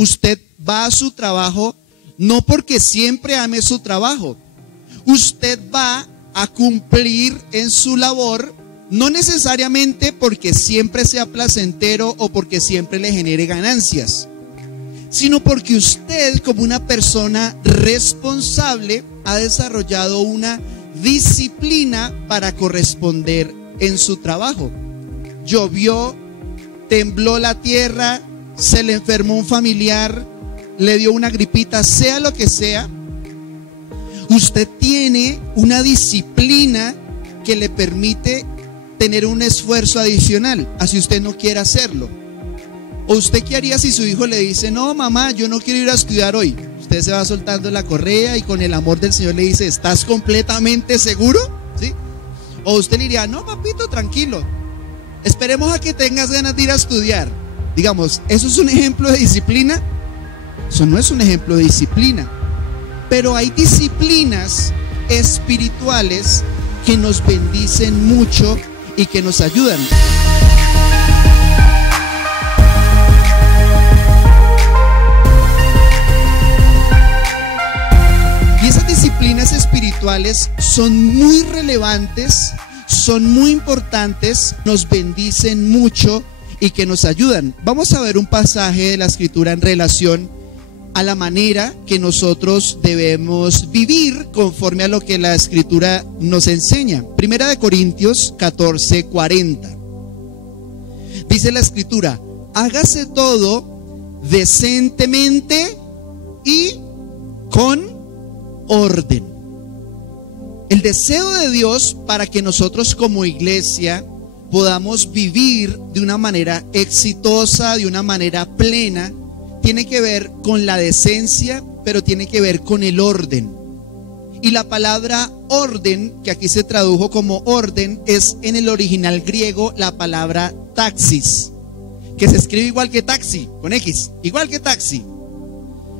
usted va a su trabajo no porque siempre ame su trabajo. Usted va a cumplir en su labor, no necesariamente porque siempre sea placentero o porque siempre le genere ganancias, sino porque usted, como una persona responsable, ha desarrollado una disciplina para corresponder en su trabajo. Llovió, tembló la tierra, se le enfermó un familiar, le dio una gripita, sea lo que sea, usted tiene una disciplina que le permite tener un esfuerzo adicional, así usted no quiere hacerlo. ¿O usted qué haría si su hijo le dice: no, mamá, yo no quiero ir a estudiar hoy? Usted se va soltando la correa y con el amor del Señor le dice: ¿estás completamente seguro? ¿Sí? O usted le diría: no, papito, tranquilo, esperemos a que tengas ganas de ir a estudiar. Digamos, ¿eso es un ejemplo de disciplina? Eso no es un ejemplo de disciplina. Pero hay disciplinas espirituales que nos bendicen mucho y que nos ayudan. Y esas disciplinas espirituales son muy relevantes, son muy importantes, nos bendicen mucho y que nos ayudan. Vamos a ver un pasaje de la Escritura en relación a la manera que nosotros debemos vivir conforme a lo que la Escritura nos enseña. Primera de Corintios 14:40. Dice la Escritura: hágase todo decentemente y con orden. El deseo de Dios para que nosotros como iglesia podamos vivir de una manera exitosa, de una manera plena, tiene que ver con la decencia, pero tiene que ver con el orden. Y la palabra orden, que aquí se tradujo como orden, es en el original griego la palabra taxis, que se escribe igual que taxi, con X, igual que taxi.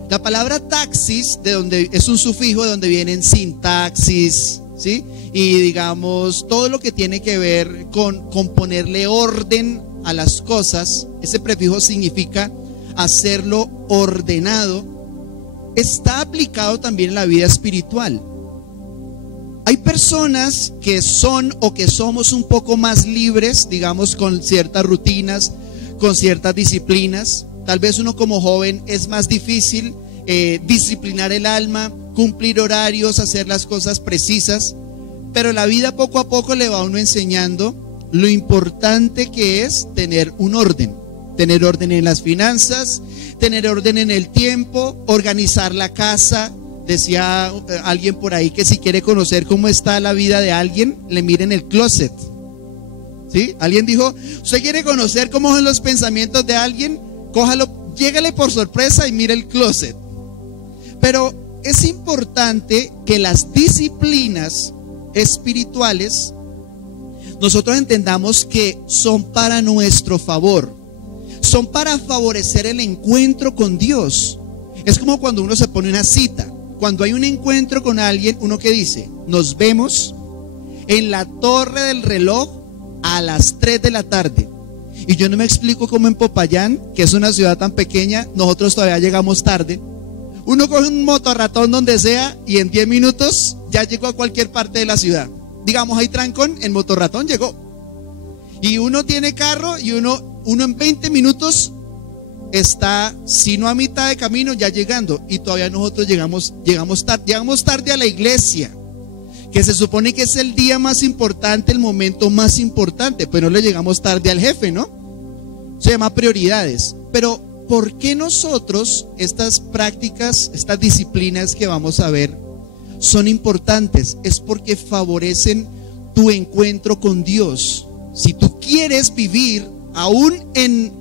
La palabra taxis, de donde es un sufijo de donde vienen sintaxis, ¿sí? Y digamos, todo lo que tiene que ver con ponerle orden a las cosas, ese prefijo significa hacerlo ordenado, está aplicado también en la vida espiritual. Hay personas que son o que somos un poco más libres, digamos, con ciertas rutinas, con ciertas disciplinas. Tal vez uno como joven es más difícil disciplinar el alma, cumplir horarios, hacer las cosas precisas, pero la vida poco a poco le va a uno enseñando lo importante que es tener un orden. Tener orden en las finanzas, tener orden en el tiempo, organizar la casa. Decía alguien por ahí que si quiere conocer cómo está la vida de alguien, le miren el closet. ¿Sí? Alguien dijo: ¿usted quiere conocer cómo son los pensamientos de alguien? Cójalo, llégale por sorpresa y mire el closet. Pero es importante que las disciplinas espirituales nosotros entendamos que son para nuestro favor. Son para favorecer el encuentro con Dios. Es como cuando uno se pone una cita. Cuando hay un encuentro con alguien, uno que dice: nos vemos en la torre del reloj a las 3 de la tarde. Y yo no me explico cómo en Popayán, que es una ciudad tan pequeña, nosotros todavía llegamos tarde. Uno coge un motorratón donde sea y en 10 minutos ya llegó a cualquier parte de la ciudad. Digamos, hay trancón, en motorratón llegó. Y uno tiene carro y uno en 20 minutos está, si no a mitad de camino, ya llegando. Y todavía nosotros llegamos tarde a la iglesia, que se supone que es el día más importante, el momento más importante. Pues no le llegamos tarde al jefe, ¿no? Se llama prioridades. Pero ¿por qué nosotros estas prácticas, estas disciplinas que vamos a ver son importantes? Es porque favorecen tu encuentro con Dios. Si tú quieres vivir aún en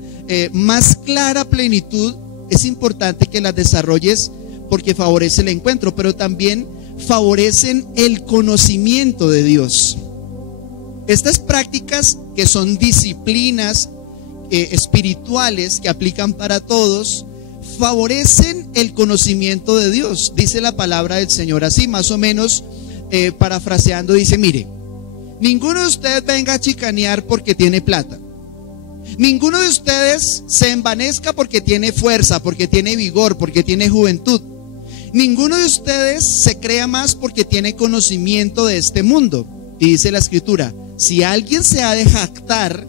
más clara plenitud, es importante que las desarrolles porque favorece el encuentro, pero también favorecen el conocimiento de Dios. Estas prácticas, que son disciplinas espirituales que aplican para todos, favorecen el conocimiento de Dios. Dice la palabra del Señor así, más o menos parafraseando, dice: mire, ninguno de ustedes venga a chicanear porque tiene plata. Ninguno de ustedes se envanezca porque tiene fuerza, porque tiene vigor, porque tiene juventud. Ninguno de ustedes se crea más porque tiene conocimiento de este mundo. Y dice la Escritura, si alguien se ha de jactar,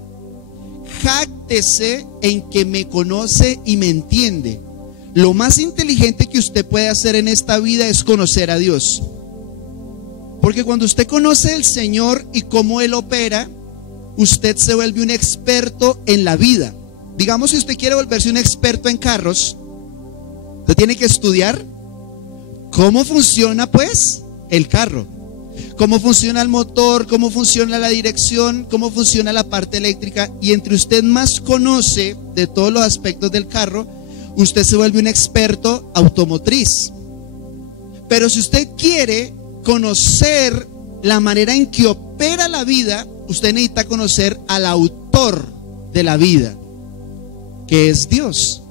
jáctese en que me conoce y me entiende. Lo más inteligente que usted puede hacer en esta vida es conocer a Dios. Porque cuando usted conoce al Señor y cómo Él opera, usted se vuelve un experto en la vida. Digamos, si usted quiere volverse un experto en carros, usted tiene que estudiar cómo funciona pues el carro, cómo funciona el motor, cómo funciona la dirección, cómo funciona la parte eléctrica. Y entre usted más conoce de todos los aspectos del carro, usted se vuelve un experto automotriz. Pero si usted quiere conocer la manera en que opera la vida, usted necesita conocer al autor de la vida, que es Dios.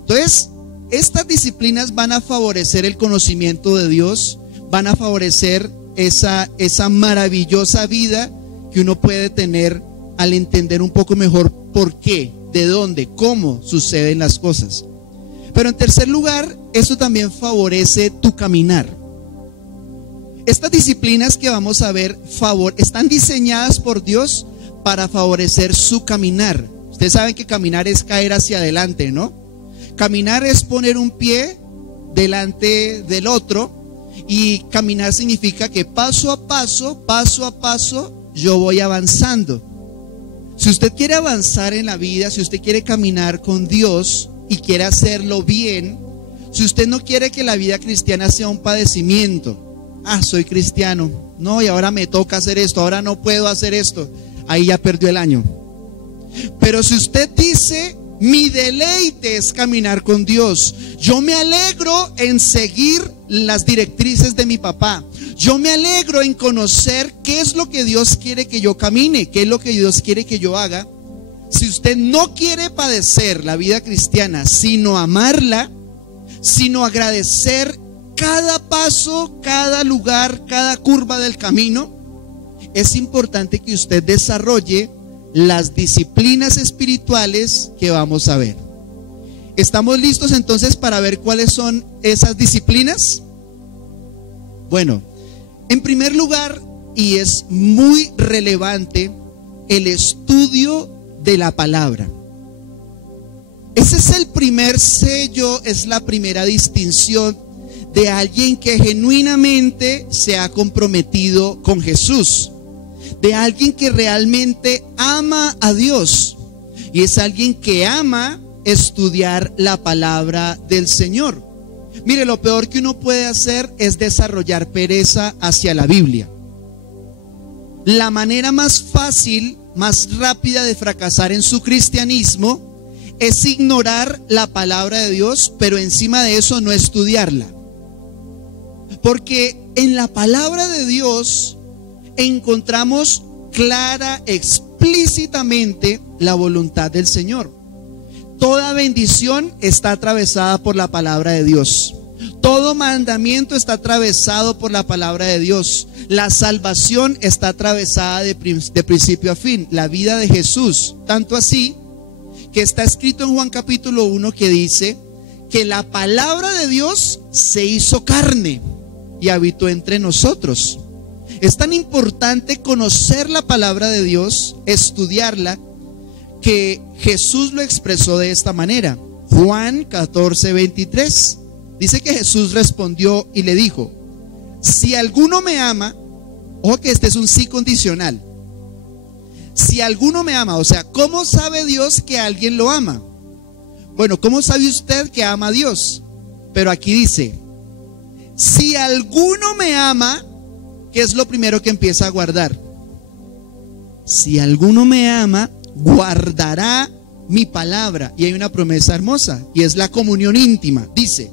Entonces, estas disciplinas van a favorecer el conocimiento de Dios, van a favorecer esa maravillosa vida que uno puede tener al entender un poco mejor por qué, de dónde, cómo suceden las cosas. Pero en tercer lugar, esto también favorece tu caminar. Estas disciplinas que vamos a ver están diseñadas por Dios para favorecer su caminar. Ustedes saben que caminar es caer hacia adelante, ¿no? Caminar es poner un pie delante del otro, y caminar significa que paso a paso, yo voy avanzando. Si usted quiere avanzar en la vida, si usted quiere caminar con Dios y quiere hacerlo bien, si usted no quiere que la vida cristiana sea un padecimiento, soy cristiano, no, y ahora me toca hacer esto, ahora no puedo hacer esto, ahí ya perdió el año. Pero si usted dice, mi deleite es caminar con Dios, yo me alegro en seguir las directrices de mi papá, yo me alegro en conocer qué es lo que Dios quiere que yo camine, qué es lo que Dios quiere que yo haga. Si usted no quiere padecer la vida cristiana, sino amarla, sino agradecer cada paso, cada lugar, cada curva del camino, es importante que usted desarrolle las disciplinas espirituales que vamos a ver. ¿Estamos listos entonces para ver cuáles son esas disciplinas? Bueno, en primer lugar, y es muy relevante, el estudio de la palabra. Ese es el primer sello, es la primera distinción de alguien que genuinamente se ha comprometido con Jesús, de alguien que realmente ama a Dios, y es alguien que ama estudiar la palabra del Señor. Mire, lo peor que uno puede hacer es desarrollar pereza hacia la Biblia. La manera más fácil, más rápida de fracasar en su cristianismo es ignorar la palabra de Dios, pero encima de eso no estudiarla. Porque en la palabra de Dios encontramos clara, explícitamente la voluntad del Señor. Toda bendición está atravesada por la palabra de Dios. Todo mandamiento está atravesado por la palabra de Dios. La salvación está atravesada de principio a fin. La vida de Jesús, tanto así que está escrito en Juan capítulo 1 que dice que la palabra de Dios se hizo carne y habitó entre nosotros. Es tan importante conocer la palabra de Dios, estudiarla, que Jesús lo expresó de esta manera. Juan 14:23 dice que Jesús respondió y le dijo: si alguno me ama, ojo que este es un sí condicional. Si alguno me ama, o sea, ¿cómo sabe Dios que alguien lo ama? Bueno, ¿cómo sabe usted que ama a Dios? Pero aquí dice, si alguno me ama, ¿qué es lo primero que empieza a guardar? Si alguno me ama, guardará mi palabra. Y hay una promesa hermosa, y es la comunión íntima. Dice,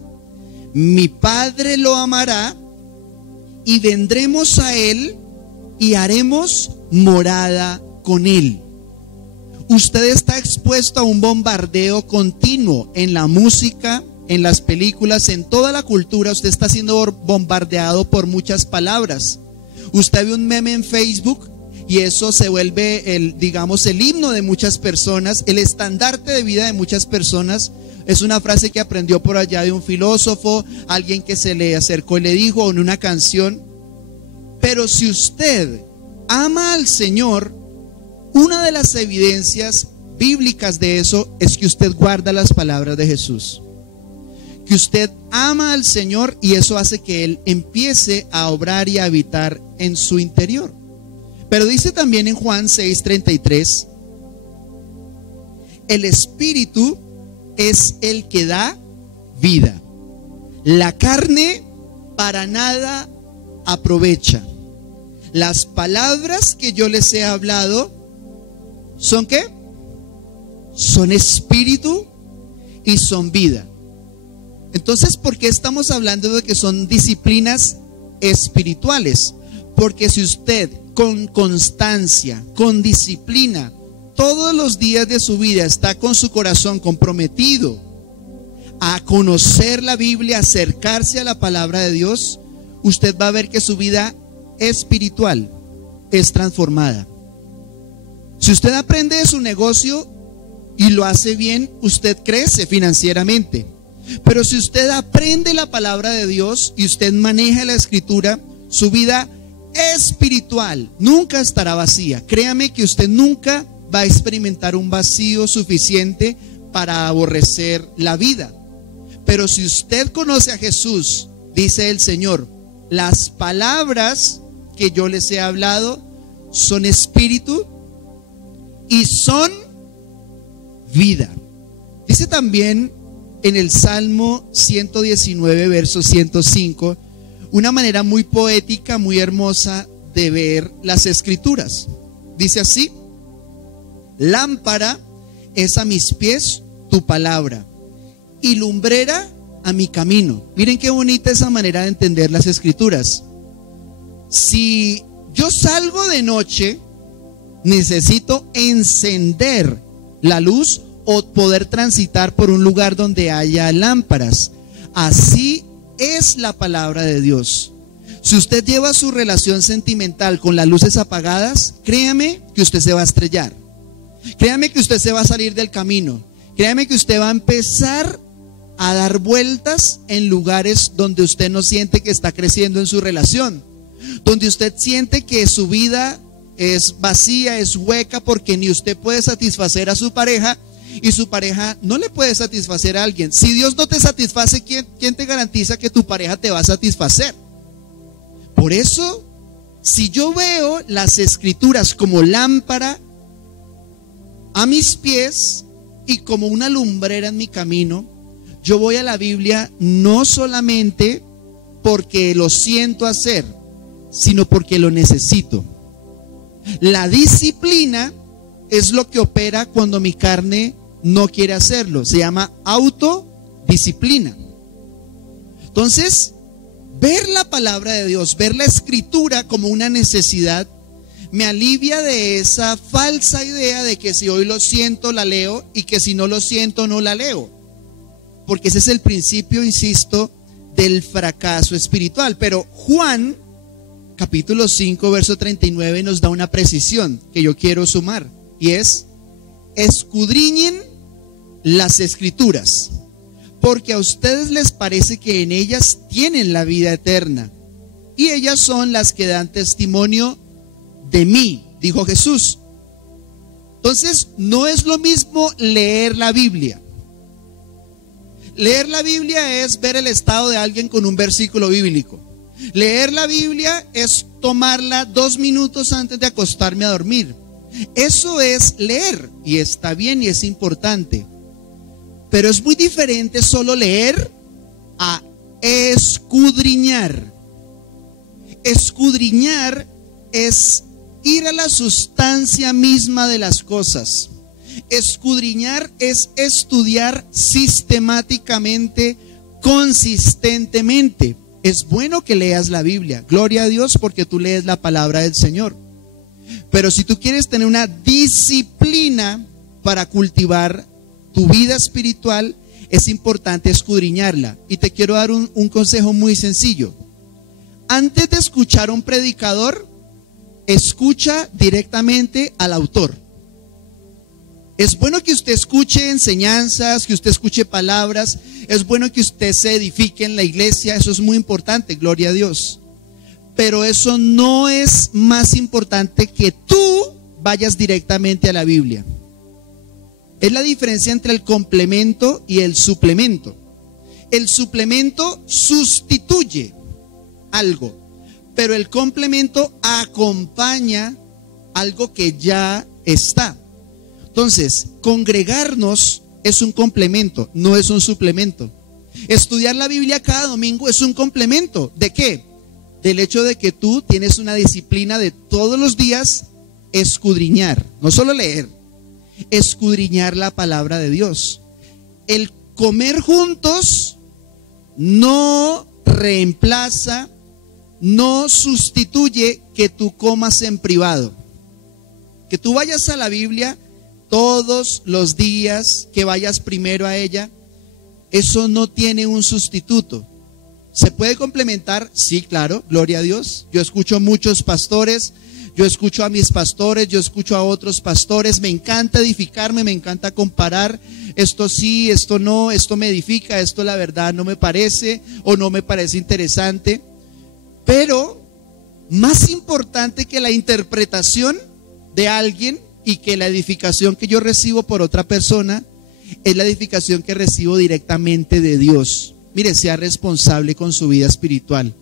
mi Padre lo amará, y vendremos a él, y haremos morada con él. Usted está expuesto a un bombardeo continuo en la música, en las películas, en toda la cultura. Usted está siendo bombardeado por muchas palabras. Usted ve un meme en Facebook y eso se vuelve el himno de muchas personas, el estandarte de vida de muchas personas. Es una frase que aprendió por allá de un filósofo, alguien que se le acercó y le dijo, o en una canción. Pero si usted ama al Señor, una de las evidencias bíblicas de eso es que usted guarda las palabras de Jesús. Que usted ama al Señor y eso hace que Él empiece a obrar y a habitar en su interior. Pero dice también en Juan 6:33, el Espíritu es el que da vida. La carne para nada aprovecha. Las palabras que yo les he hablado, ¿son qué? Son espíritu y son vida. Entonces, ¿por qué estamos hablando de que son disciplinas espirituales? Porque si usted con constancia, con disciplina, todos los días de su vida está con su corazón comprometido a conocer la Biblia, acercarse a la palabra de Dios, usted va a ver que su vida espiritual es transformada. Si usted aprende de su negocio y lo hace bien, usted crece financieramente. Pero si usted aprende la palabra de Dios y usted maneja la escritura, su vida espiritual nunca estará vacía. Créame que usted nunca va a experimentar un vacío suficiente para aborrecer la vida. Pero si usted conoce a Jesús, dice el Señor, las palabras que yo les he hablado son espíritu y son vida. Dice también en el Salmo 119, verso 105, una manera muy poética, muy hermosa de ver las escrituras. Dice así: lámpara es a mis pies tu palabra y lumbrera a mi camino. Miren qué bonita esa manera de entender las escrituras. Si yo salgo de noche, necesito encender la luz o poder transitar por un lugar donde haya lámparas. Así es la palabra de Dios. Si usted lleva su relación sentimental con las luces apagadas, créame que usted se va a estrellar. Créame que usted se va a salir del camino. Créame que usted va a empezar a dar vueltas en lugares donde usted no siente que está creciendo en su relación, donde usted siente que su vida es vacía, es hueca, porque ni usted puede satisfacer a su pareja y su pareja no le puede satisfacer a alguien. Si Dios no te satisface, ¿quién te garantiza que tu pareja te va a satisfacer? Por eso, si yo veo las escrituras como lámpara a mis pies y como una lumbrera en mi camino, yo voy a la Biblia no solamente porque lo siento hacer, sino porque lo necesito. La disciplina es lo que opera cuando mi carne no quiere hacerlo. Se llama autodisciplina. Entonces, ver la palabra de Dios, ver la escritura como una necesidad, me alivia de esa falsa idea de que si hoy lo siento, la leo, y que si no lo siento, no la leo. Porque ese es el principio, insisto, del fracaso espiritual. Pero Juan, capítulo 5, verso 39, nos da una precisión que yo quiero sumar, y es: escudriñen las escrituras, porque a ustedes les parece que en ellas tienen la vida eterna, y ellas son las que dan testimonio de mí, dijo Jesús. Entonces, no es lo mismo leer la Biblia. Leer la Biblia es ver el estado de alguien con un versículo bíblico. Leer la Biblia es tomarla 2 minutos antes de acostarme a dormir. Eso es leer, y está bien y es importante. Pero es muy diferente solo leer a escudriñar. Escudriñar es ir a la sustancia misma de las cosas. Escudriñar es estudiar sistemáticamente, consistentemente. Es bueno que leas la Biblia, gloria a Dios, porque tú lees la palabra del Señor. Pero si tú quieres tener una disciplina para cultivar tu vida espiritual, es importante escudriñarla. Y te quiero dar un consejo muy sencillo. Antes de escuchar a un predicador, escucha directamente al autor. Es bueno que usted escuche enseñanzas, que usted escuche palabras, es bueno que usted se edifique en la iglesia, eso es muy importante, gloria a Dios. Pero eso no es más importante que tú vayas directamente a la Biblia. Es la diferencia entre el complemento y el suplemento. El suplemento sustituye algo, pero el complemento acompaña algo que ya está. Entonces, congregarnos es un complemento, no es un suplemento. Estudiar la Biblia cada domingo es un complemento. ¿De qué? Del hecho de que tú tienes una disciplina de todos los días escudriñar, no solo leer, escudriñar la palabra de Dios. El comer juntos no reemplaza, no sustituye que tú comas en privado. Que tú vayas a la Biblia todos los días, que vayas primero a ella, eso no tiene un sustituto. ¿Se puede complementar? Sí, claro, gloria a Dios. Yo escucho a muchos pastores, yo escucho a mis pastores, yo escucho a otros pastores, me encanta edificarme, me encanta comparar, esto sí, esto no, esto me edifica, esto la verdad no me parece o no me parece interesante. Pero más importante que la interpretación de alguien y que la edificación que yo recibo por otra persona, es la edificación que recibo directamente de Dios. Mire, sea responsable con su vida espiritual.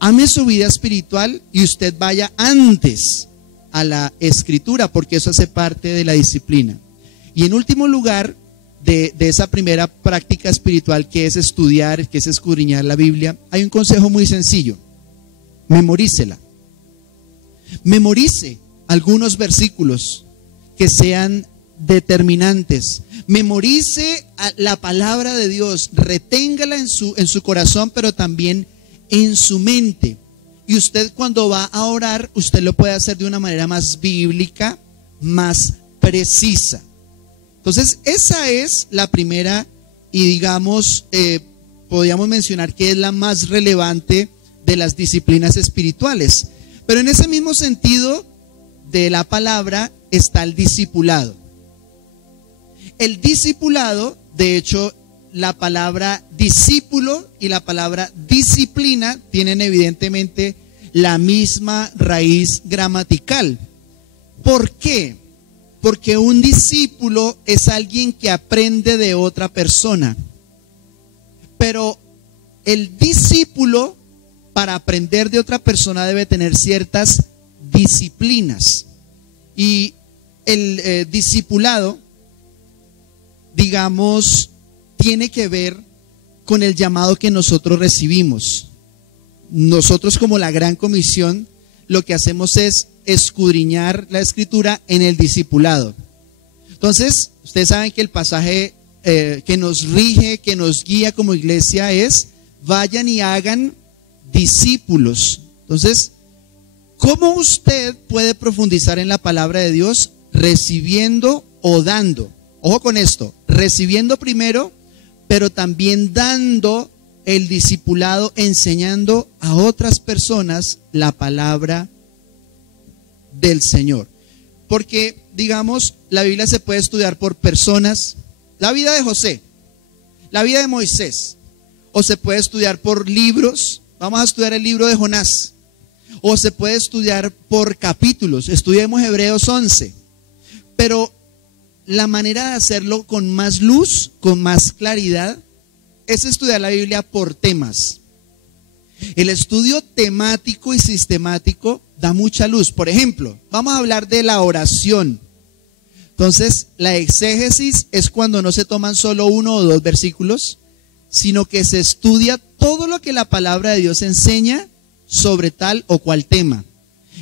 Ame su vida espiritual y usted vaya antes a la escritura, porque eso hace parte de la disciplina. Y en último lugar, de esa primera práctica espiritual que es estudiar, que es escudriñar la Biblia, hay un consejo muy sencillo. Memorícela. Memorice algunos versículos que sean determinantes. Memorice la palabra de Dios, reténgala en su corazón, pero también en su mente. Y usted, cuando va a orar, usted lo puede hacer de una manera más bíblica, más precisa. Entonces, esa es la primera y digamos, podríamos mencionar que es la más relevante de las disciplinas espirituales. Pero en ese mismo sentido de la palabra está el discipulado. El discipulado, de hecho, la palabra discípulo y la palabra disciplina tienen evidentemente la misma raíz gramatical. ¿Por qué? Porque un discípulo es alguien que aprende de otra persona. Pero el discípulo, para aprender de otra persona, debe tener ciertas disciplinas. Y el discipulado, digamos, tiene que ver con el llamado que nosotros recibimos. Nosotros, como la Gran Comisión, lo que hacemos es escudriñar la Escritura en el discipulado. Entonces, ustedes saben que el pasaje que nos rige, que nos guía como iglesia es: vayan y hagan discípulos. Entonces, ¿cómo usted puede profundizar en la palabra de Dios? Recibiendo o dando. Ojo con esto, recibiendo primero, pero también dando el discipulado, enseñando a otras personas la palabra del Señor. Porque, digamos, la Biblia se puede estudiar por personas, la vida de José, la vida de Moisés, o se puede estudiar por libros. Vamos a estudiar el libro de Jonás, o se puede estudiar por capítulos. Estudiemos Hebreos 11, pero la manera de hacerlo con más luz, con más claridad, es estudiar la Biblia por temas. El estudio temático y sistemático da mucha luz. Por ejemplo, vamos a hablar de la oración. Entonces, la exégesis es cuando no se toman solo uno o dos versículos, sino que se estudia todo lo que la palabra de Dios enseña sobre tal o cual tema.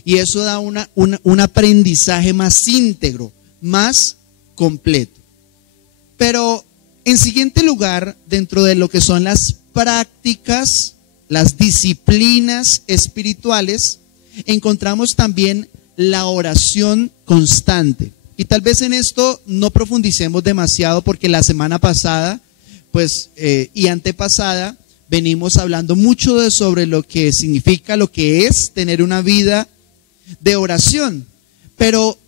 Y eso da un aprendizaje más íntegro, más completo. Pero en siguiente lugar, dentro de lo que son las prácticas, las disciplinas espirituales, encontramos también la oración constante. Y tal vez en esto no profundicemos demasiado, porque la semana pasada y antepasada venimos hablando mucho sobre lo que significa, lo que es tener una vida de oración. Pero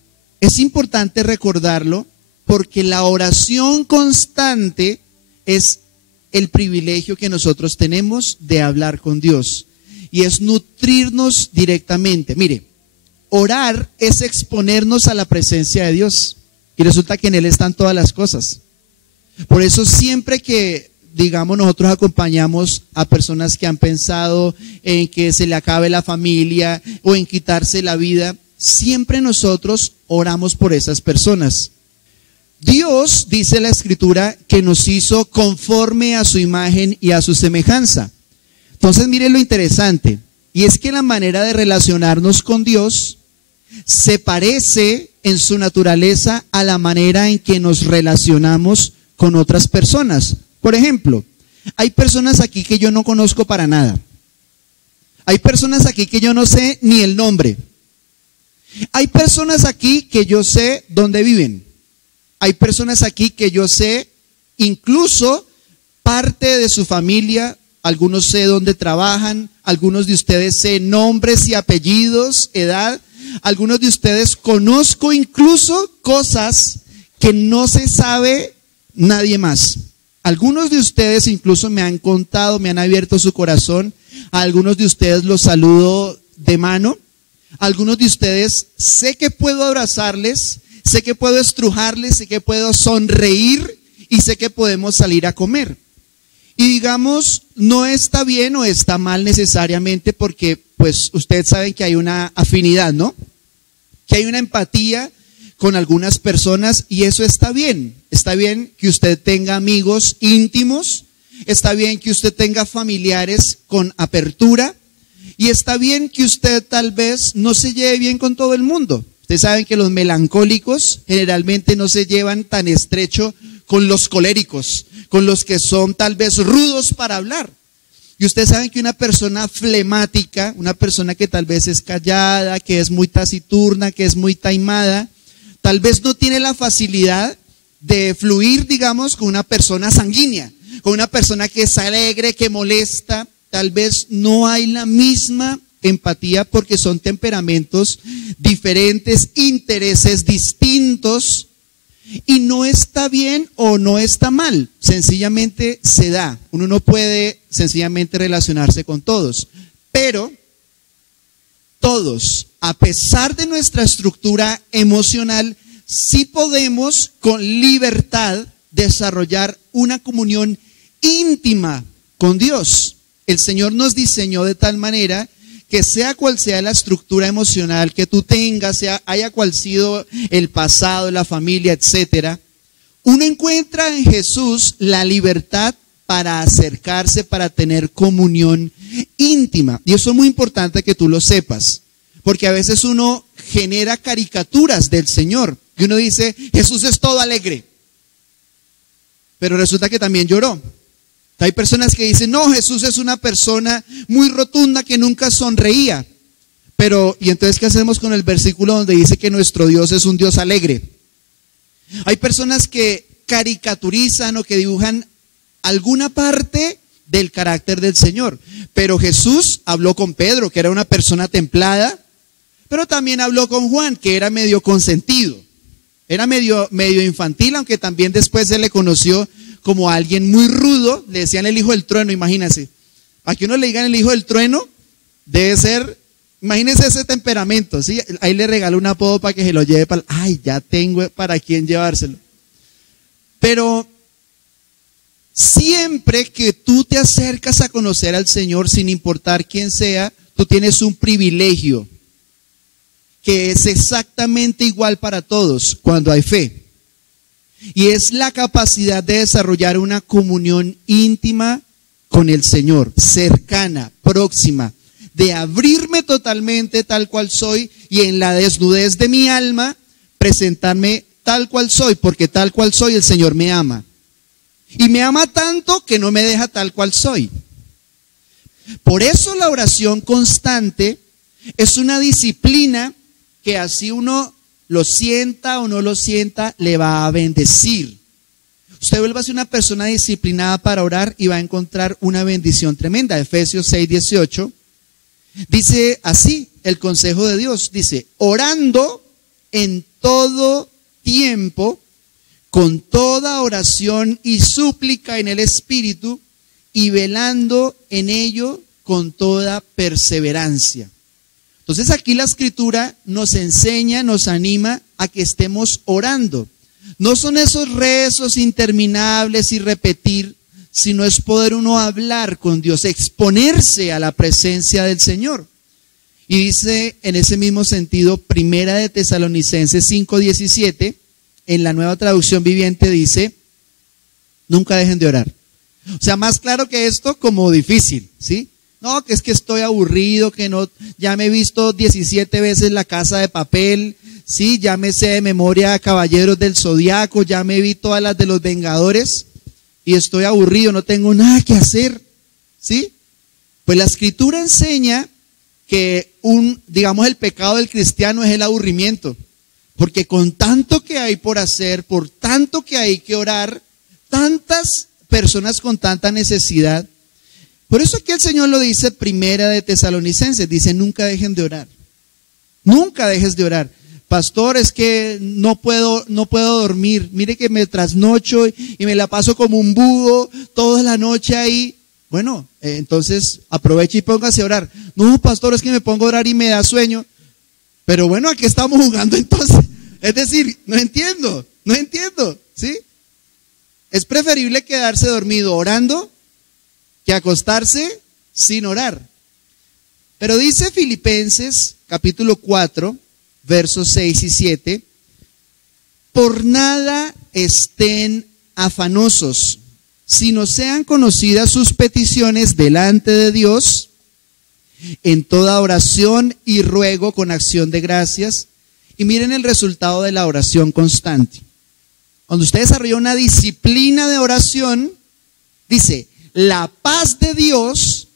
es importante recordarlo porque la oración constante es el privilegio que nosotros tenemos de hablar con Dios y es nutrirnos directamente. Mire, orar es exponernos a la presencia de Dios y resulta que en Él están todas las cosas. Por eso siempre que, digamos, nosotros acompañamos a personas que han pensado en que se le acabe la familia o en quitarse la vida, siempre nosotros oramos por esas personas. Dios, dice la Escritura, que nos hizo conforme a su imagen y a su semejanza. Entonces, miren lo interesante, y es que la manera de relacionarnos con Dios se parece en su naturaleza a la manera en que nos relacionamos con otras personas. Por ejemplo, hay personas aquí que yo no conozco para nada. Hay personas aquí que yo no sé ni el nombre. Hay personas aquí que yo sé dónde viven. Hay personas aquí que yo sé incluso parte de su familia, algunos sé dónde trabajan, algunos de ustedes sé nombres y apellidos, edad, algunos de ustedes conozco incluso cosas que no se sabe nadie más. Algunos de ustedes incluso me han contado, me han abierto su corazón, a algunos de ustedes los saludo de mano, a algunos de ustedes sé que puedo abrazarles, sé que puedo estrujarles, sé que puedo sonreír y sé que podemos salir a comer. Y digamos, no está bien o está mal necesariamente porque pues ustedes saben que hay una afinidad, ¿no? Que hay una empatía con algunas personas y eso está bien. Está bien que usted tenga amigos íntimos, está bien que usted tenga familiares con apertura y está bien que usted tal vez no se lleve bien con todo el mundo. Ustedes saben que los melancólicos generalmente no se llevan tan estrecho con los coléricos, con los que son tal vez rudos para hablar. Y ustedes saben que una persona flemática, una persona que tal vez es callada, que es muy taciturna, que es muy taimada, tal vez no tiene la facilidad de fluir, digamos, con una persona sanguínea, con una persona que es alegre, que molesta. Tal vez no hay la misma empatía porque son temperamentos diferentes, intereses distintos y no está bien o no está mal, sencillamente se da. Uno no puede sencillamente relacionarse con todos, pero todos, a pesar de nuestra estructura emocional, sí podemos con libertad desarrollar una comunión íntima con Dios. El Señor nos diseñó de tal manera que sea cual sea la estructura emocional que tú tengas, haya cual sido el pasado, la familia, etcétera, uno encuentra en Jesús la libertad para acercarse, para tener comunión íntima. Y eso es muy importante que tú lo sepas, porque a veces uno genera caricaturas del Señor y uno dice, Jesús es todo alegre, pero resulta que también lloró. Hay personas que dicen, no, Jesús es una persona muy rotunda que nunca sonreía. Pero, ¿y entonces qué hacemos con el versículo donde dice que nuestro Dios es un Dios alegre? Hay personas que caricaturizan o que dibujan alguna parte del carácter del Señor. Pero Jesús habló con Pedro, que era una persona templada, pero también habló con Juan, que era medio consentido. Era medio infantil, aunque también después se le conoció como alguien muy rudo. Le decían el hijo del trueno, imagínense. A que uno le digan el hijo del trueno, debe ser, imagínense ese temperamento, ¿sí? Ahí le regaló un apodo para que se lo lleve para, ay, ya tengo para quién llevárselo. Pero siempre que tú te acercas a conocer al Señor, sin importar quién sea, tú tienes un privilegio que es exactamente igual para todos cuando hay fe. Y es la capacidad de desarrollar una comunión íntima con el Señor, cercana, próxima, de abrirme totalmente tal cual soy y en la desnudez de mi alma presentarme tal cual soy, porque tal cual soy el Señor me ama. Y me ama tanto que no me deja tal cual soy. Por eso la oración constante es una disciplina que así uno lo sienta o no lo sienta, le va a bendecir. Usted vuelva a ser una persona disciplinada para orar y va a encontrar una bendición tremenda. Efesios 6:18 dice así, el consejo de Dios. Dice, orando en todo tiempo, con toda oración y súplica en el Espíritu, y velando en ello con toda perseverancia. Entonces aquí la Escritura nos enseña, nos anima a que estemos orando. No son esos rezos interminables y repetir, sino es poder uno hablar con Dios, exponerse a la presencia del Señor. Y dice en ese mismo sentido, Primera de Tesalonicenses 5:17, en la Nueva Traducción Viviente dice, nunca dejen de orar. O sea, más claro que esto, como difícil, ¿sí? No, que es que estoy aburrido, que no, ya me he visto 17 veces La Casa de Papel, sí, ya me sé de memoria Caballeros del Zodiaco, ya me vi todas las de los Vengadores y estoy aburrido, no tengo nada que hacer, ¿sí? Pues la Escritura enseña que digamos, el pecado del cristiano es el aburrimiento, porque con tanto que hay por hacer, por tanto que hay que orar, tantas personas con tanta necesidad. Por eso aquí el Señor lo dice, Primera de Tesalonicenses, dice, nunca dejen de orar. Nunca dejes de orar. Pastor, es que no puedo dormir. Mire que me trasnocho y me la paso como un búho toda la noche ahí. Bueno, entonces aproveche y póngase a orar. No, pastor, es que me pongo a orar y me da sueño. Pero bueno, ¿a qué estamos jugando entonces? Es decir, no entiendo, ¿sí? Es preferible quedarse dormido orando que acostarse sin orar. Pero dice Filipenses capítulo 4, versos 6 y 7, por nada estén afanosos, sino sean conocidas sus peticiones delante de Dios, en toda oración y ruego con acción de gracias. Y miren el resultado de la oración constante. Cuando usted desarrolla una disciplina de oración, dice, la paz de Dios,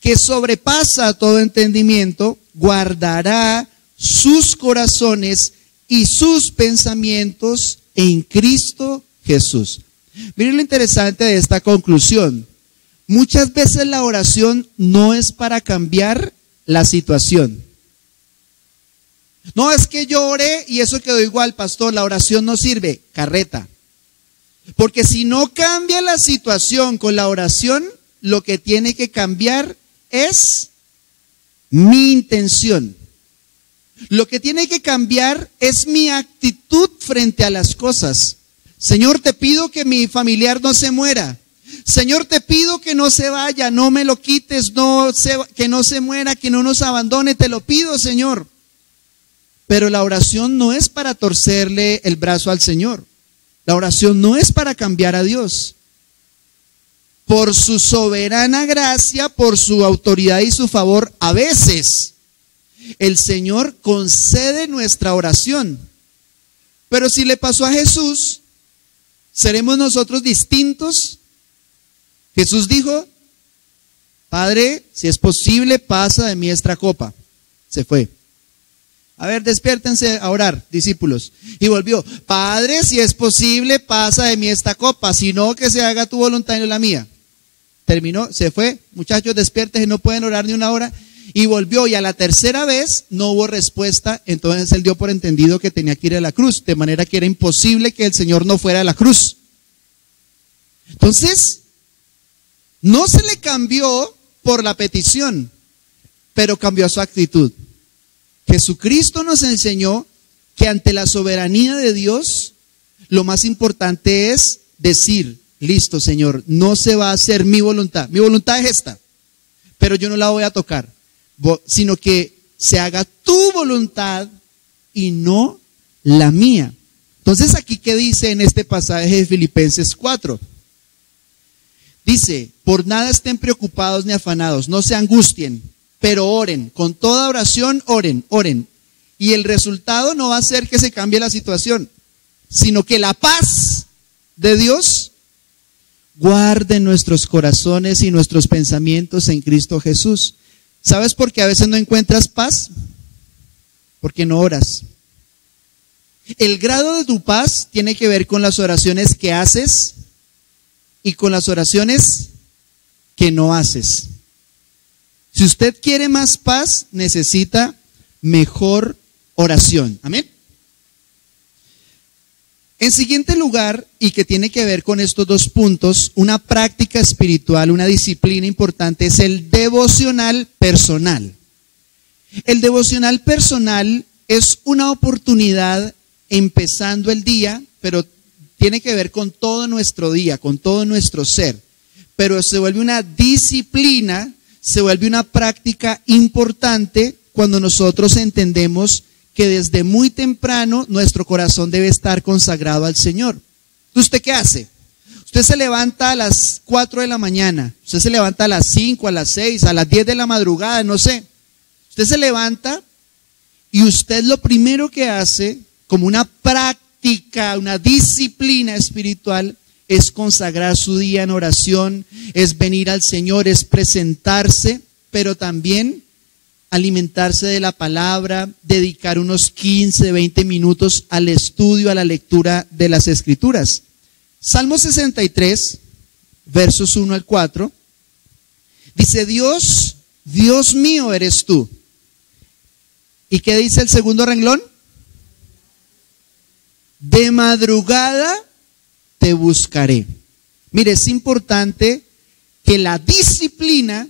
que sobrepasa todo entendimiento, guardará sus corazones y sus pensamientos en Cristo Jesús. Miren lo interesante de esta conclusión. Muchas veces la oración no es para cambiar la situación. No, es que yo oré y eso quedó igual, pastor, la oración no sirve, carreta. Porque si no cambia la situación con la oración, lo que tiene que cambiar es mi intención. Lo que tiene que cambiar es mi actitud frente a las cosas. Señor, te pido que mi familiar no se muera. Señor, te pido que no se vaya, no me lo quites, que no se muera, que no nos abandone, te lo pido, Señor. Pero la oración no es para torcerle el brazo al Señor. La oración no es para cambiar a Dios. Por su soberana gracia, por su autoridad y su favor, a veces el Señor concede nuestra oración. Pero si le pasó a Jesús, ¿seremos nosotros distintos? Jesús dijo, Padre, si es posible, pasa de mí esta copa. Se fue. A ver, despiértense a orar, discípulos. Y volvió, Padre, si es posible, pasa de mí esta copa, sino que se haga tu voluntad y no la mía. Terminó, se fue, muchachos, despiértense, no pueden orar ni una hora. Y volvió, y a la tercera vez no hubo respuesta, entonces él dio por entendido que tenía que ir a la cruz, de manera que era imposible que el Señor no fuera a la cruz. Entonces, no se le cambió por la petición, pero cambió su actitud. Jesucristo nos enseñó que ante la soberanía de Dios, lo más importante es decir, listo, Señor, no se va a hacer mi voluntad es esta, pero yo no la voy a tocar, sino que se haga tu voluntad y no la mía. Entonces aquí, ¿qué dice en este pasaje de Filipenses 4? Dice, por nada estén preocupados ni afanados, no se angustien, pero oren, con toda oración oren. Y el resultado no va a ser que se cambie la situación, sino que la paz de Dios guarde nuestros corazones y nuestros pensamientos en Cristo Jesús. ¿Sabes por qué a veces no encuentras paz? Porque no oras. El grado de tu paz tiene que ver con las oraciones que haces y con las oraciones que no haces. Si usted quiere más paz, necesita mejor oración. Amén. En siguiente lugar, y que tiene que ver con estos dos puntos, una práctica espiritual, una disciplina importante es el devocional personal. El devocional personal es una oportunidad empezando el día, pero tiene que ver con todo nuestro día, con todo nuestro ser. Pero se vuelve una disciplina, se vuelve una práctica importante cuando nosotros entendemos que desde muy temprano nuestro corazón debe estar consagrado al Señor. ¿Usted qué hace? Usted se levanta a las 4 de la mañana, usted se levanta a las 5, a las 6, a las 10 de la madrugada, no sé. Usted se levanta y usted lo primero que hace, como una práctica, una disciplina espiritual, es consagrar su día en oración, es venir al Señor, es presentarse, pero también alimentarse de la palabra, dedicar unos 15, 20 minutos al estudio, a la lectura de las Escrituras. Salmo 63, versos 1 al 4, dice: Dios, Dios mío eres tú. ¿Y qué dice el segundo renglón? De madrugada te buscaré. Mire, es importante que la disciplina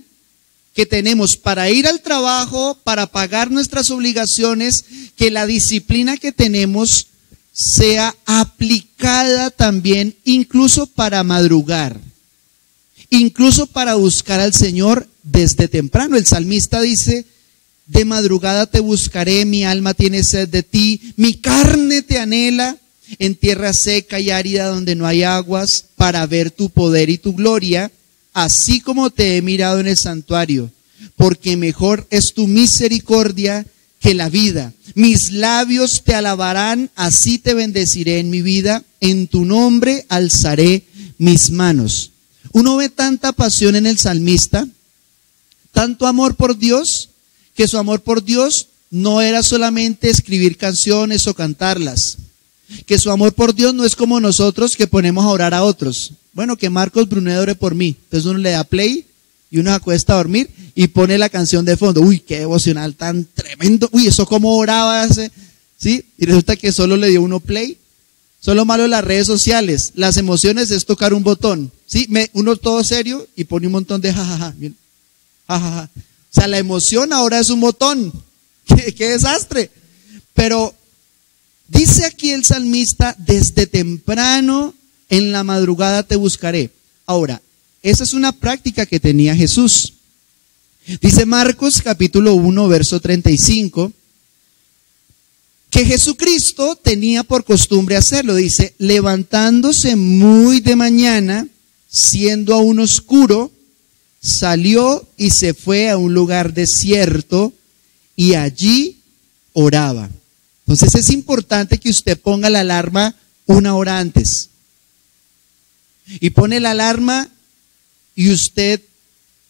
que tenemos para ir al trabajo, para pagar nuestras obligaciones, que la disciplina que tenemos sea aplicada también incluso para madrugar, incluso para buscar al Señor desde temprano. El salmista dice: de madrugada te buscaré, mi alma tiene sed de ti, mi carne te anhela en tierra seca y árida donde no hay aguas, para ver tu poder y tu gloria, así como te he mirado en el santuario, porque mejor es tu misericordia que la vida. Mis labios te alabarán, así te bendeciré en mi vida, en tu nombre alzaré mis manos. Uno ve tanta pasión en el salmista, tanto amor por Dios, que su amor por Dios no era solamente escribir canciones o cantarlas, que su amor por Dios no es como nosotros que ponemos a orar a otros. Bueno, que Marcos Brunet ore por mí. Entonces uno le da play y uno se acuesta a dormir y pone la canción de fondo. Uy, qué devocional tan tremendo. Uy, eso cómo oraba ese, ¿sí? Y resulta que solo le dio uno play. Solo malo las redes sociales. Las emociones es tocar un botón, ¿sí? Uno todo serio y pone un montón de jajaja. Jajaja. O sea, la emoción ahora es un botón. ¡Qué desastre! Pero dice aquí el salmista: desde temprano en la madrugada te buscaré. Ahora, esa es una práctica que tenía Jesús. Dice Marcos capítulo 1, verso 35, que Jesucristo tenía por costumbre hacerlo. Dice: levantándose muy de mañana, siendo aún oscuro, salió y se fue a un lugar desierto y allí oraba. Entonces es importante que usted ponga la alarma 1 hora antes. Y pone la alarma y usted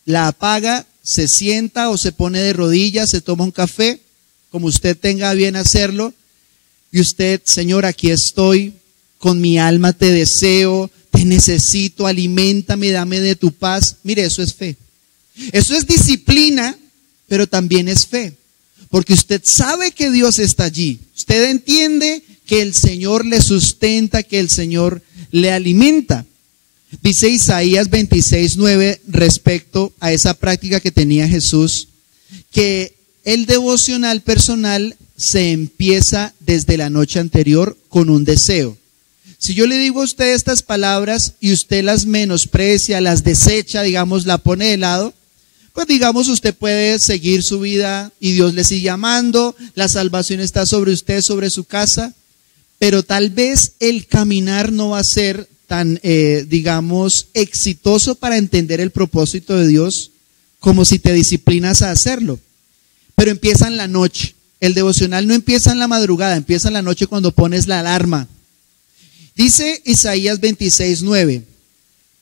la apaga, se sienta o se pone de rodillas, se toma un café, como usted tenga bien hacerlo. Y usted: Señor, aquí estoy, con mi alma te deseo, te necesito, aliméntame, dame de tu paz. Mire, eso es fe. Eso es disciplina, pero también es fe. Porque usted sabe que Dios está allí. Usted entiende que el Señor le sustenta, que el Señor le alimenta. Dice Isaías 26:9 respecto a esa práctica que tenía Jesús, que el devocional personal se empieza desde la noche anterior con un deseo. Si yo le digo a usted estas palabras y usted las menosprecia, las desecha, digamos, la pone de lado, pues digamos usted puede seguir su vida y Dios le sigue amando, la salvación está sobre usted, sobre su casa, pero tal vez el caminar no va a ser tan, digamos, exitoso para entender el propósito de Dios como si te disciplinas a hacerlo. Pero empieza en la noche. El devocional no empieza en la madrugada, empieza en la noche cuando pones la alarma. Dice Isaías 26:9,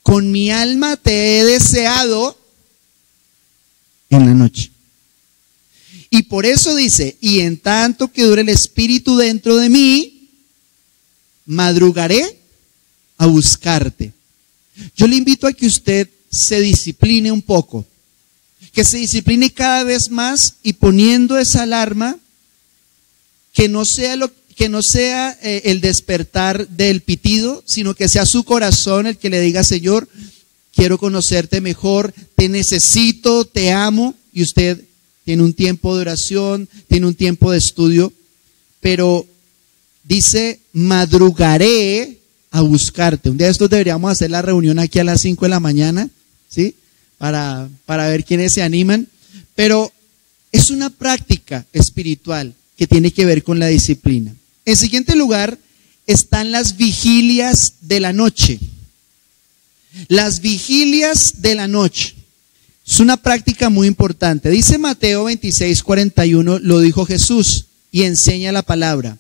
con mi alma te he deseado en la noche. Y por eso dice: y en tanto que dure el espíritu dentro de mí, madrugaré a buscarte. Yo le invito a que usted se discipline un poco, que se discipline cada vez más y poniendo esa alarma, que no sea el despertar del pitido, sino que sea su corazón el que le diga: Señor, quiero conocerte mejor, te necesito, te amo. Y usted tiene un tiempo de oración, tiene un tiempo de estudio, pero dice: madrugaré a buscarte. Un día de estos deberíamos hacer la reunión aquí a las 5 de la mañana, ¿sí? Para ver quiénes se animan. Pero es una práctica espiritual que tiene que ver con la disciplina. En siguiente lugar están las vigilias de la noche. Las vigilias de la noche. Es una práctica muy importante. Dice Mateo 26:41, lo dijo Jesús y enseña la palabra: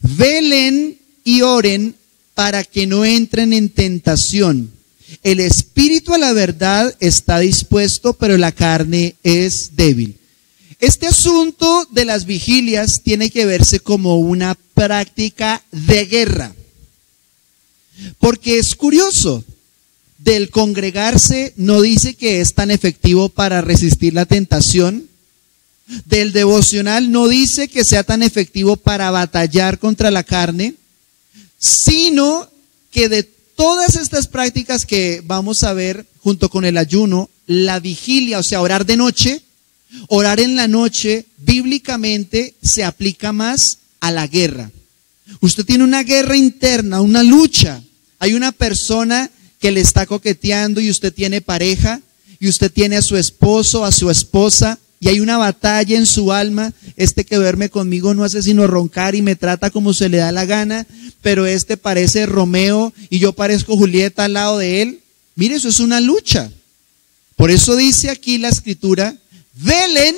velen y oren para que no entren en tentación. El espíritu a la verdad está dispuesto, pero la carne es débil. Este asunto de las vigilias tiene que verse como una práctica de guerra. Porque es curioso, del congregarse no dice que es tan efectivo para resistir la tentación. Del devocional no dice que sea tan efectivo para batallar contra la carne, sino que de todas estas prácticas que vamos a ver junto con el ayuno, la vigilia, o sea, orar de noche, orar en la noche, bíblicamente se aplica más a la guerra. Usted tiene una guerra interna, una lucha. Hay una persona que le está coqueteando y usted tiene pareja, y usted tiene a su esposo, a su esposa, y hay una batalla en su alma. Este que duerme conmigo no hace sino roncar y me trata como se le da la gana, pero este parece Romeo y yo parezco Julieta al lado de él. Mire, eso es una lucha. Por eso dice aquí la escritura: velen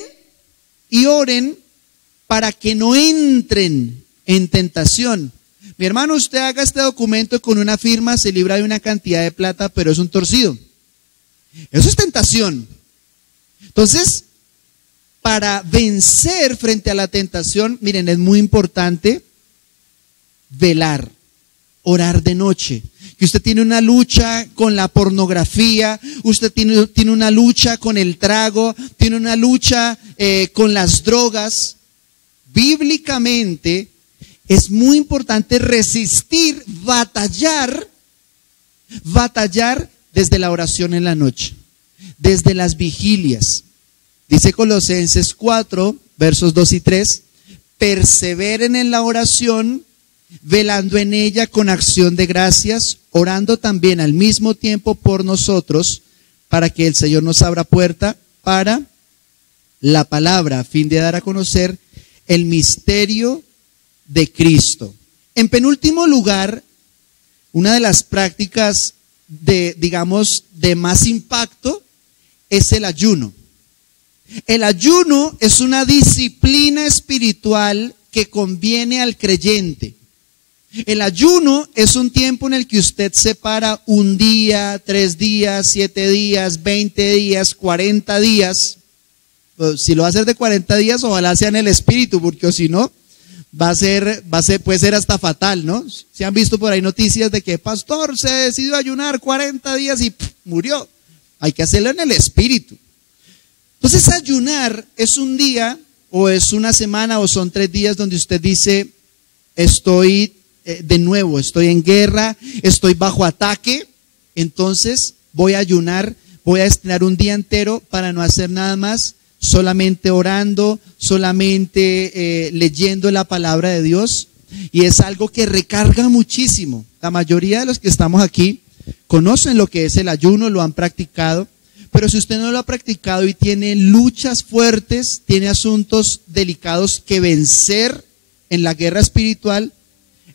y oren para que no entren en tentación. Mi hermano, usted haga este documento con una firma, se libra de una cantidad de plata, pero es un torcido. Eso es tentación. Entonces, para vencer frente a la tentación, miren, es muy importante velar, orar de noche. Que usted tiene una lucha con la pornografía, usted tiene una lucha con el trago, tiene una lucha con las drogas. Bíblicamente es muy importante resistir, batallar desde la oración en la noche, desde las vigilias. Dice Colosenses 4, versos 2 y 3, perseveren en la oración, velando en ella con acción de gracias, orando también al mismo tiempo por nosotros, para que el Señor nos abra puerta para la palabra, a fin de dar a conocer el misterio de Cristo. En penúltimo lugar, una de las prácticas de más impacto es el ayuno. El ayuno es una disciplina espiritual que conviene al creyente. El ayuno es un tiempo en el que usted separa un día, 3 días, 7 días, 20 días, 40 días. Pues, si lo va a hacer de 40 días, ojalá sea en el espíritu, porque si no, puede ser hasta fatal, ¿no? Se han visto por ahí noticias de que pastor se decidió ayunar 40 días y murió. Hay que hacerlo en el espíritu. Entonces, ayunar es un día, o es una semana, o son 3 días donde usted dice: estoy estoy en guerra, estoy bajo ataque, entonces voy a ayunar, voy a destinar un día entero para no hacer nada más, solamente orando, solamente leyendo la palabra de Dios. Y es algo que recarga muchísimo. La mayoría de los que estamos aquí conocen lo que es el ayuno, lo han practicado. Pero si usted no lo ha practicado y tiene luchas fuertes, tiene asuntos delicados que vencer en la guerra espiritual,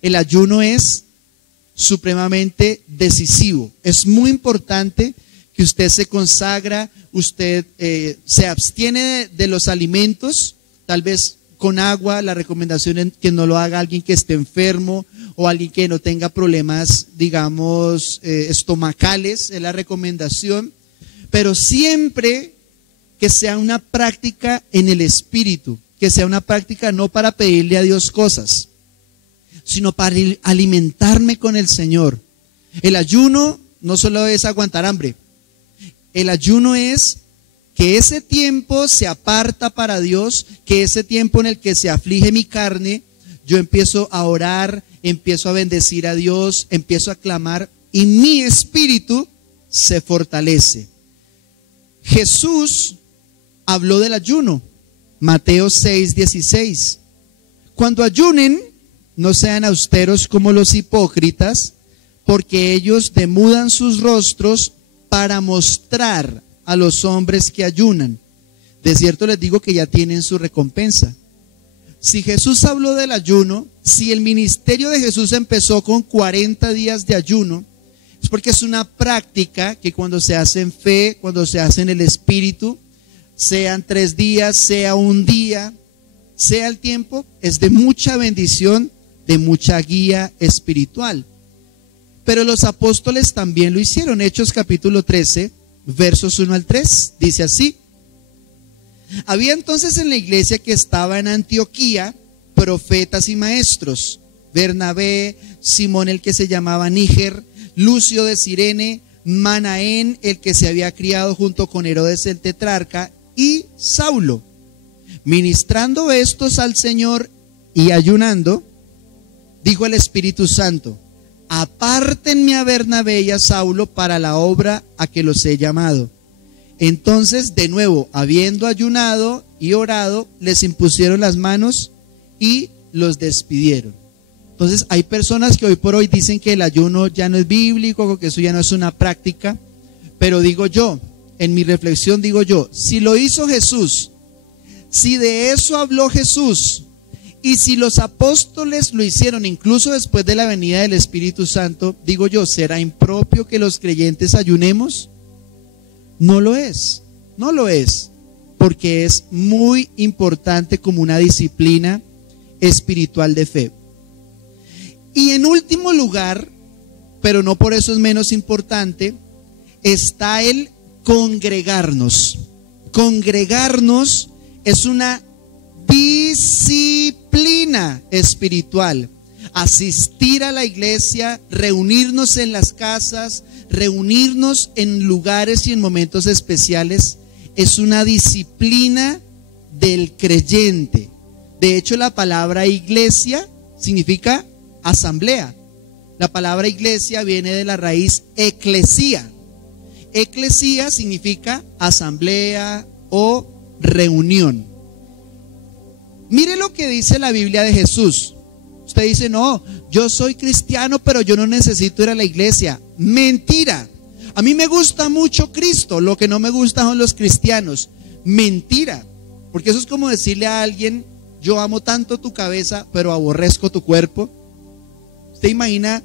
el ayuno es supremamente decisivo. Es muy importante que usted se consagra, usted se abstiene de los alimentos, tal vez con agua. La recomendación es que no lo haga alguien que esté enfermo o alguien que no tenga problemas, estomacales, es la recomendación. Pero siempre que sea una práctica en el espíritu, que sea una práctica no para pedirle a Dios cosas, sino para alimentarme con el Señor. El ayuno no solo es aguantar hambre, el ayuno es que ese tiempo se aparta para Dios, que ese tiempo en el que se aflige mi carne, yo empiezo a orar, empiezo a bendecir a Dios, empiezo a clamar y mi espíritu se fortalece. Jesús habló del ayuno, Mateo 6:16. Cuando ayunen, no sean austeros como los hipócritas, porque ellos demudan sus rostros para mostrar a los hombres que ayunan. De cierto les digo que ya tienen su recompensa. Si Jesús habló del ayuno, si el ministerio de Jesús empezó con 40 días de ayuno, es porque es una práctica que cuando se hace en fe, cuando se hace en el Espíritu, sean 3 días, sea un día, sea el tiempo, es de mucha bendición, de mucha guía espiritual. Pero los apóstoles también lo hicieron. Hechos capítulo 13, versos 1 al 3, dice así: había entonces en la iglesia que estaba en Antioquía profetas y maestros: Bernabé, Simón el que se llamaba Níger, Lucio de Cirene, Manaén el que se había criado junto con Herodes el tetrarca, y Saulo. Ministrando estos al Señor y ayunando, dijo el Espíritu Santo: apártenme a Bernabé y a Saulo para la obra a que los he llamado. Entonces, de nuevo, habiendo ayunado y orado, les impusieron las manos y los despidieron. Entonces, hay personas que hoy por hoy dicen que el ayuno ya no es bíblico, que eso ya no es una práctica. Pero digo yo, en mi reflexión digo yo, si lo hizo Jesús, si de eso habló Jesús, y si los apóstoles lo hicieron incluso después de la venida del Espíritu Santo, digo yo, ¿será impropio que los creyentes ayunemos? No lo es, no lo es, porque es muy importante como una disciplina espiritual de fe. Y en último lugar, pero no por eso es menos importante, está el congregarnos. Congregarnos es una disciplina espiritual. Asistir a la iglesia, reunirnos en las casas, reunirnos en lugares y en momentos especiales, es una disciplina del creyente. De hecho, la palabra iglesia significa asamblea. La palabra iglesia viene de la raíz eclesía. Eclesía significa asamblea o reunión. Mire lo que dice la Biblia de Jesús. Usted dice, no, yo soy cristiano, pero yo no necesito ir a la iglesia. Mentira. A mí me gusta mucho Cristo, lo que no me gusta son los cristianos. Mentira. Porque eso es como decirle a alguien, yo amo tanto tu cabeza, pero aborrezco tu cuerpo. ¿Usted imagina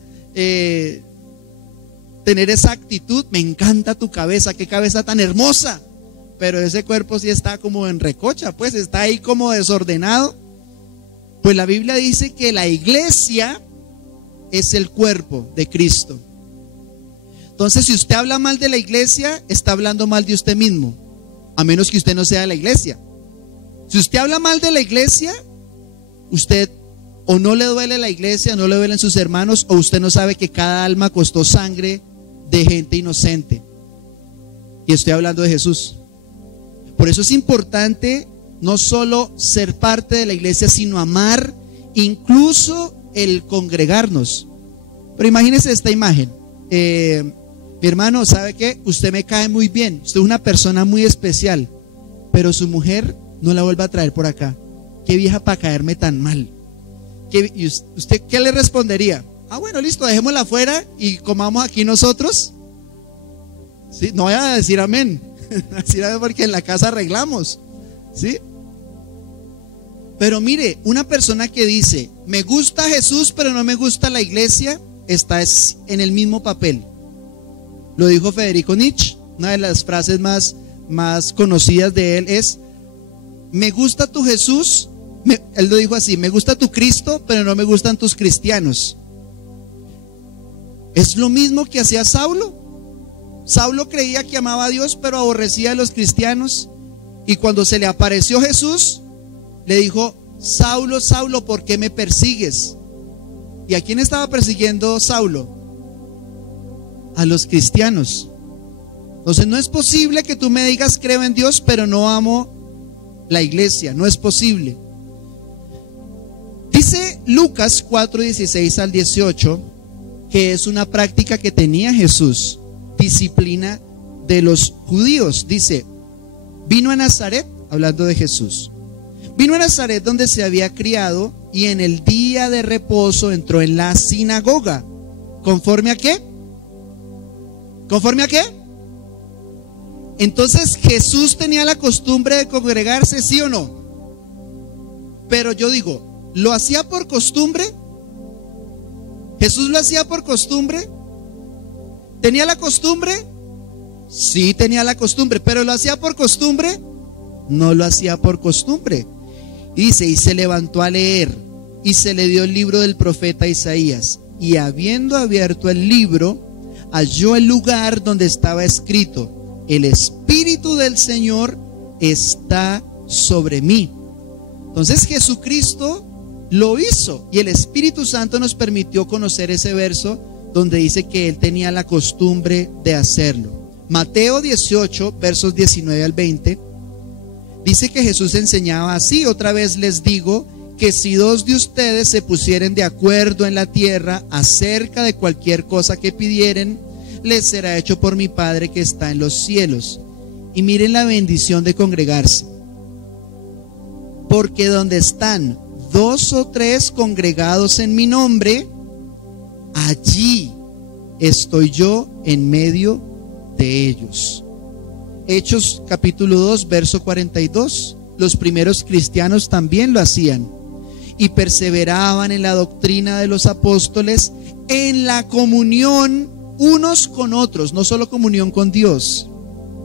tener esa actitud? Me encanta tu cabeza, qué cabeza tan hermosa, pero ese cuerpo sí está como en recocha, pues está ahí como desordenado. Pues la Biblia dice que la iglesia es el cuerpo de Cristo. Entonces, si usted habla mal de la iglesia, está hablando mal de usted mismo, a menos que usted no sea de la iglesia. Si usted habla mal de la iglesia, usted o no le duele la iglesia, no le duelen sus hermanos, o usted no sabe que cada alma costó sangre de gente inocente. Y estoy hablando de Jesús. Por eso es importante no solo ser parte de la iglesia, sino amar incluso el congregarnos. Pero imagínese esta imagen. Mi hermano, ¿sabe qué? Usted me cae muy bien, usted es una persona muy especial, pero su mujer no la vuelva a traer por acá. Qué vieja para caerme tan mal. ¿Y usted qué le respondería? Ah, bueno, listo, dejémosla afuera y comamos aquí nosotros. ¿Sí? No vaya a decir amén. Así es, porque en la casa arreglamos. ¿Sí? Pero mire, una persona que dice, me gusta Jesús, pero no me gusta la iglesia, está en el mismo papel. Lo dijo Federico Nietzsche. Una de las frases más conocidas de él es, me gusta tu Jesús. Él lo dijo así, me gusta tu Cristo, pero no me gustan tus cristianos. Es lo mismo que hacía Saulo. Saulo creía que amaba a Dios, pero aborrecía a los cristianos. Y cuando se le apareció Jesús, le dijo, Saulo, Saulo, ¿por qué me persigues? ¿Y a quién estaba persiguiendo Saulo? A los cristianos. Entonces no es posible que tú me digas creo en Dios, pero no amo la iglesia. No es posible. Dice Lucas 4:16 al 18 que es una práctica que tenía Jesús, disciplina de los judíos. Dice, vino a Nazaret, hablando de Jesús, vino a Nazaret donde se había criado, y en el día de reposo entró en la sinagoga. ¿Conforme a qué? ¿Conforme a qué? Entonces Jesús tenía la costumbre de congregarse, ¿sí o no? Pero yo digo, ¿lo hacía por costumbre? ¿Jesús lo hacía por costumbre? ¿Tenía la costumbre? Sí, tenía la costumbre, pero ¿lo hacía por costumbre? No lo hacía por costumbre. Dice, y se levantó a leer, y se le dio el libro del profeta Isaías, y habiendo abierto el libro, halló el lugar donde estaba escrito, el Espíritu del Señor está sobre mí. Entonces Jesucristo lo hizo, y el Espíritu Santo nos permitió conocer ese verso donde dice que él tenía la costumbre de hacerlo. Mateo 18, versos 19 al 20, dice que Jesús enseñaba así: otra vez les digo que si dos de ustedes se pusieren de acuerdo en la tierra acerca de cualquier cosa que pidieren, les será hecho por mi Padre que está en los cielos. Y miren la bendición de congregarse, porque donde están dos o tres congregados en mi nombre, allí estoy yo en medio de ellos. Hechos capítulo 2, verso 42. Los primeros cristianos también lo hacían, y perseveraban en la doctrina de los apóstoles, en la comunión unos con otros, no solo comunión con Dios,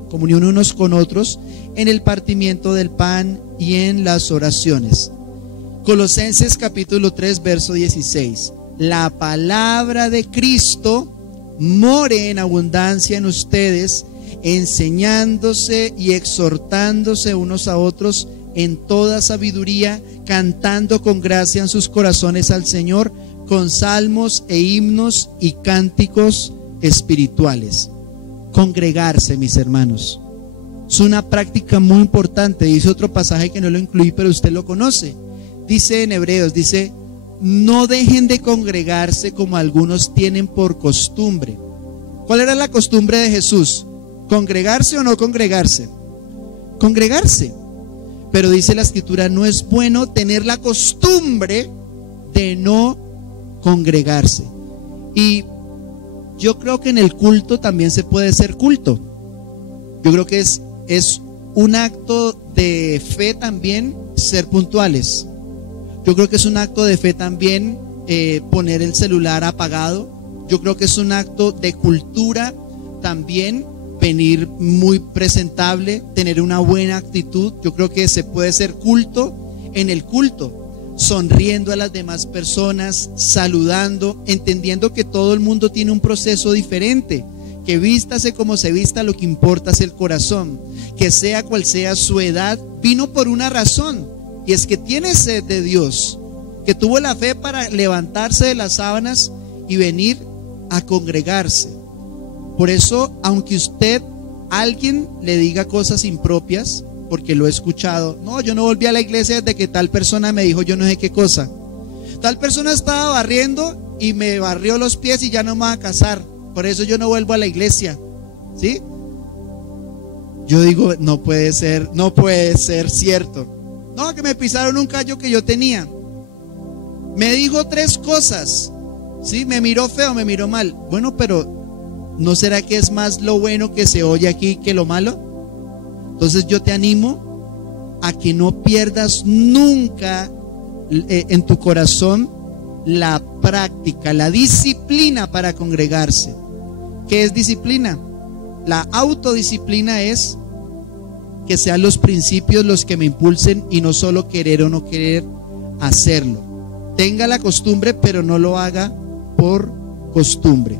comunión unos con otros, en el partimiento del pan y en las oraciones. Colosenses capítulo 3, verso 16. La palabra de Cristo more en abundancia en ustedes, enseñándose y exhortándose unos a otros en toda sabiduría, cantando con gracia en sus corazones al Señor, con salmos e himnos y cánticos espirituales. Congregarse, mis hermanos, es una práctica muy importante. Dice otro pasaje que no lo incluí, pero usted lo conoce. Dice en Hebreos, dice, no dejen de congregarse como algunos tienen por costumbre. ¿Cuál era la costumbre de Jesús? ¿Congregarse o no congregarse? Congregarse. Pero dice la Escritura, no es bueno tener la costumbre de no congregarse. Y yo creo que en el culto también se puede ser culto. Yo creo que es un acto de fe también ser puntuales. Yo creo que es un acto de fe también poner el celular apagado. Yo creo que es un acto de cultura también venir muy presentable, tener una buena actitud. Yo creo que se puede ser culto en el culto, sonriendo a las demás personas, saludando, entendiendo que todo el mundo tiene un proceso diferente, que vístase como se vista, lo que importa es el corazón, que sea cual sea su edad, vino por una razón, y es que tiene sed de Dios, que tuvo la fe para levantarse de las sábanas y venir a congregarse. Por eso, aunque alguien le diga cosas impropias, porque lo he escuchado, no, yo no volví a la iglesia desde que tal persona me dijo yo no sé qué cosa, tal persona estaba barriendo y me barrió los pies y ya no me va a casar, por eso yo no vuelvo a la iglesia, ¿sí? Yo digo, no puede ser cierto. No, que me pisaron un callo que yo tenía, me dijo 3 cosas, ¿sí? Me miró feo, me miró mal. Bueno, pero ¿no será que es más lo bueno que se oye aquí que lo malo? Entonces yo te animo a que no pierdas nunca en tu corazón la práctica, la disciplina para congregarse. ¿Qué es disciplina? La autodisciplina es que sean los principios los que me impulsen y no solo querer o no querer hacerlo. Tenga la costumbre, pero no lo haga por costumbre.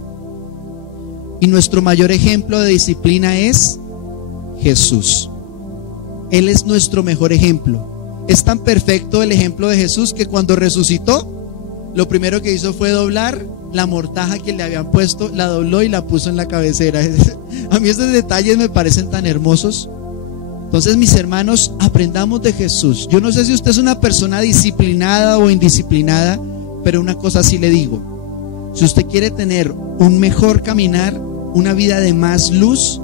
Y nuestro mayor ejemplo de disciplina es Jesús. Él es nuestro mejor ejemplo. Es tan perfecto el ejemplo de Jesús que cuando resucitó, lo primero que hizo fue doblar la mortaja que le habían puesto, la dobló y la puso en la cabecera. A mí esos detalles me parecen tan hermosos. Entonces, mis hermanos, aprendamos de Jesús. Yo no sé si usted es una persona disciplinada o indisciplinada, pero una cosa sí le digo: si usted quiere tener un mejor caminar, una vida de más luz,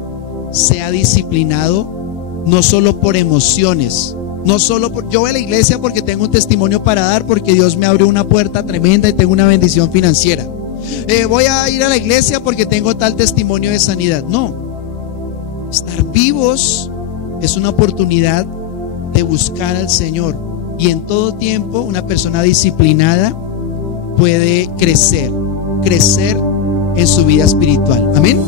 sea disciplinado, no solo por emociones, no solo por, yo voy a la iglesia porque tengo un testimonio para dar, porque Dios me abrió una puerta tremenda y tengo una bendición financiera. Voy a ir a la iglesia porque tengo tal testimonio de sanidad. No, estar vivos es una oportunidad de buscar al Señor, y en todo tiempo una persona disciplinada puede crecer en su vida espiritual. Amén.